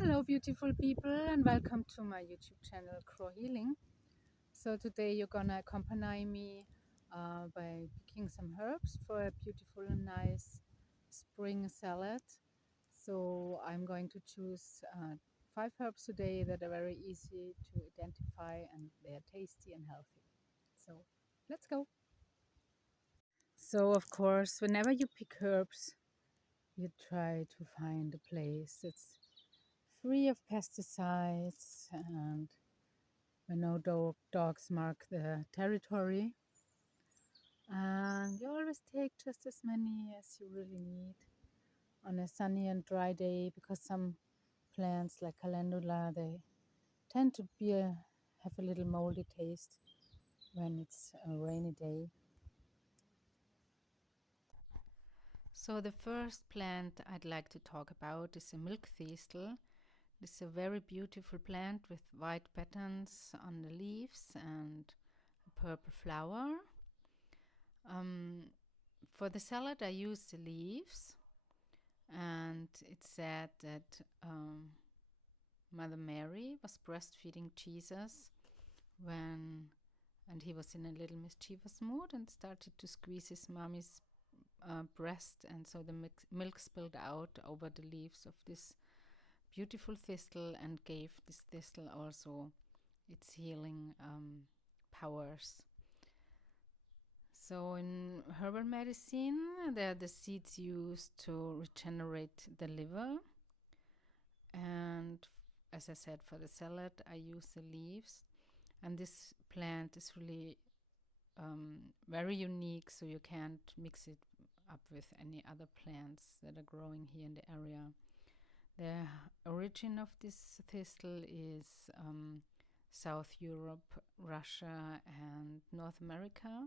Hello, beautiful people, and welcome to my YouTube channel, Crow Healing. So, today you're gonna accompany me by picking some herbs for a beautiful and nice spring salad. So, I'm going to choose 5 herbs today that are very easy to identify and they are tasty and healthy. So, let's go. So, of course, whenever you pick herbs, you try to find a place that's free of pesticides and where no dogs mark the territory. And you always take just as many as you really need on a sunny and dry day because some plants like calendula they tend to have a little moldy taste when it's a rainy day. So the first plant I'd like to talk about is a milk thistle. It's a very beautiful plant with white patterns on the leaves and a purple flower. For the salad, I use the leaves, and it's said that Mother Mary was breastfeeding Jesus when, and he was in a little mischievous mood and started to squeeze his mommy's breast, and so the milk spilled out over the leaves of this beautiful thistle and gave this thistle also its healing powers. So in herbal medicine, there are the seeds used to regenerate the liver. And as I said, for the salad, I use the leaves. And this plant is really very unique, so you can't mix it up with any other plants that are growing here in the area. The origin of this thistle is South Europe, Russia, and North America.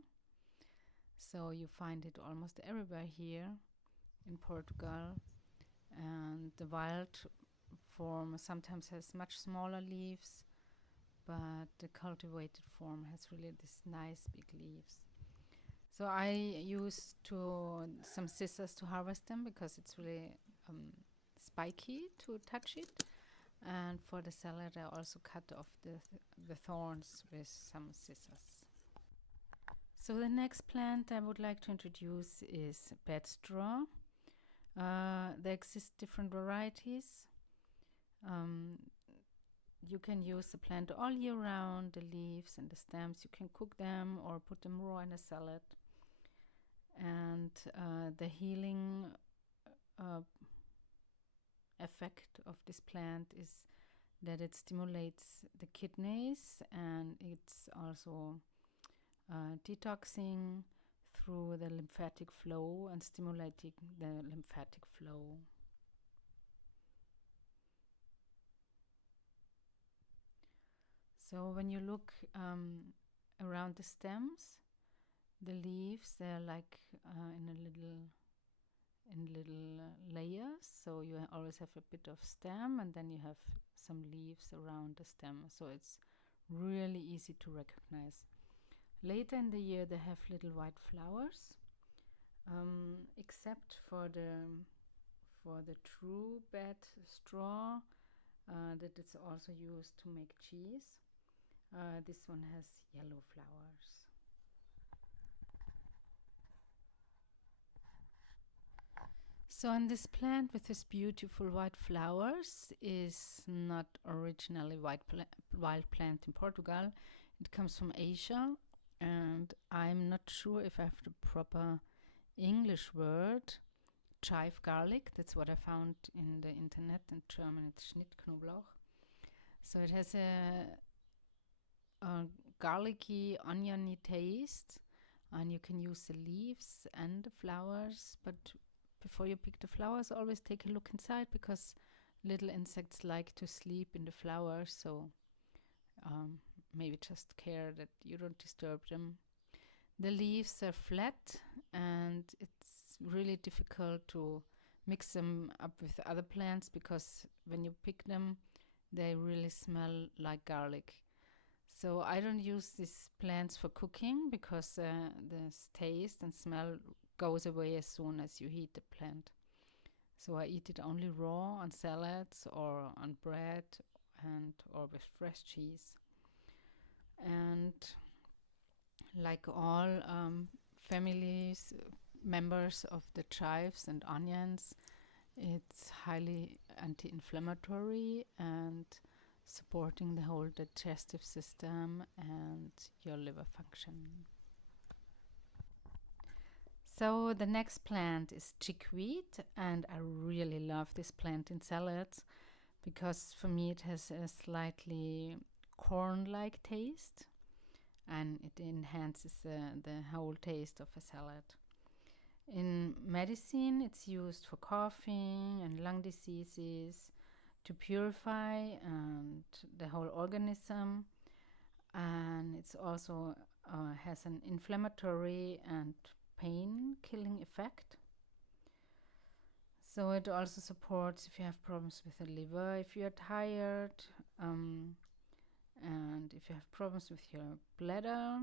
So you find it almost everywhere here in Portugal. And the wild form sometimes has much smaller leaves, but the cultivated form has really this nice big leaves. So I use some scissors to harvest them because it's really spiky to touch it. And for the salad, I also cut off the thorns with some scissors. So the next plant I would like to introduce is bedstraw. There exist different varieties. You can use the plant all year round, the leaves and the stems. You can cook them or put them raw in a salad. And the healing effect of this plant is that it stimulates the kidneys and it's also detoxing through the lymphatic flow and stimulating the lymphatic flow. So when you look around the stems, the leaves they're like in little layers. So you always have a bit of stem, and then you have some leaves around the stem. So it's really easy to recognize. Later in the year, they have little white flowers, except for the true bed straw that it's also used to make cheese. This one has yellow flowers. So, and this plant with its beautiful white flowers is not originally wild plant in Portugal. It comes from Asia, and I'm not sure if I have the proper English word. Chive garlic, that's what I found in the internet. In German, it's Schnittknoblauch. So it has a garlicky, oniony taste, and you can use the leaves and the flowers. But before you pick the flowers, always take a look inside because little insects like to sleep in the flowers. So maybe just care that you don't disturb them. The leaves are flat, and it's really difficult to mix them up with other plants because when you pick them, they really smell like garlic. So I don't use these plants for cooking because the taste and smell goes away as soon as you heat the plant. So I eat it only raw on salads or on bread and or with fresh cheese. And like all families, members of the chives and onions, it's highly anti-inflammatory and supporting the whole digestive system and your liver function. So the next plant is chickweed, and I really love this plant in salads because for me it has a slightly corn-like taste and it enhances the whole taste of a salad. In medicine, it's used for coughing and lung diseases to purify and the whole organism, and it's also has an inflammatory and pain-killing effect. So it also supports if you have problems with the liver, if you're tired, and if you have problems with your bladder.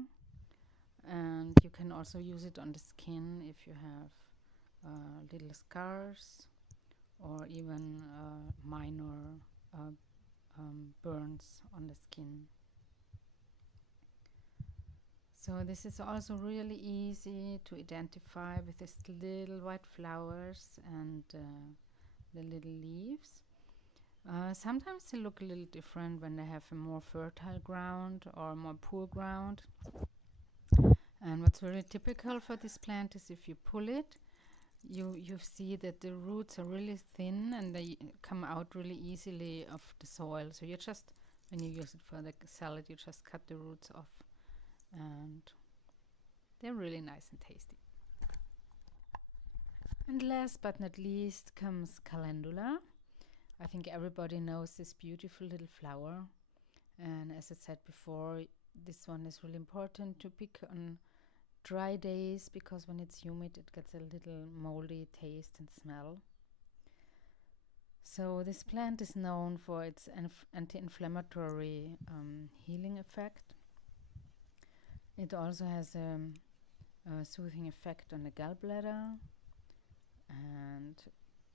And you can also use it on the skin if you have little scars or even minor burns on the skin. So this is also really easy to identify with these little white flowers and the little leaves. Sometimes they look a little different when they have a more fertile ground or more poor ground. And what's very typical for this plant is if you pull it, you see that the roots are really thin and they come out really easily of the soil. So you just, when you use it for the salad, you just cut the roots off, and they're really nice and tasty. And last but not least comes calendula. I think everybody knows this beautiful little flower. And as I said before, this one is really important to pick on dry days because when it's humid it gets a little moldy taste and smell. So this plant is known for its anti-inflammatory healing effect. It also has a soothing effect on the gallbladder, and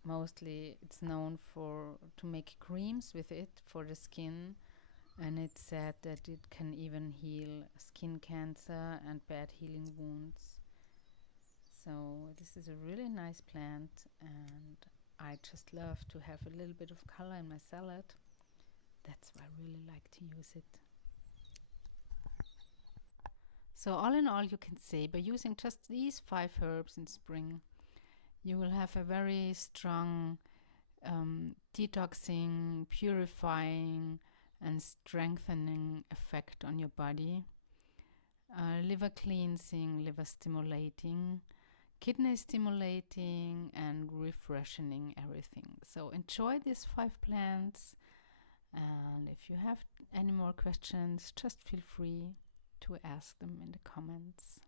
mostly it's known to make creams with it for the skin, and it's said that it can even heal skin cancer and bad healing wounds. So this is a really nice plant, and I just love to have a little bit of color in my salad. That's why I really like to use it. So all in all, you can say by using just these 5 herbs in spring, you will have a very strong detoxing, purifying and strengthening effect on your body. Liver cleansing, liver stimulating, kidney stimulating and refreshing everything. So enjoy these 5 plants, and if you have any more questions, just feel free to ask them in the comments.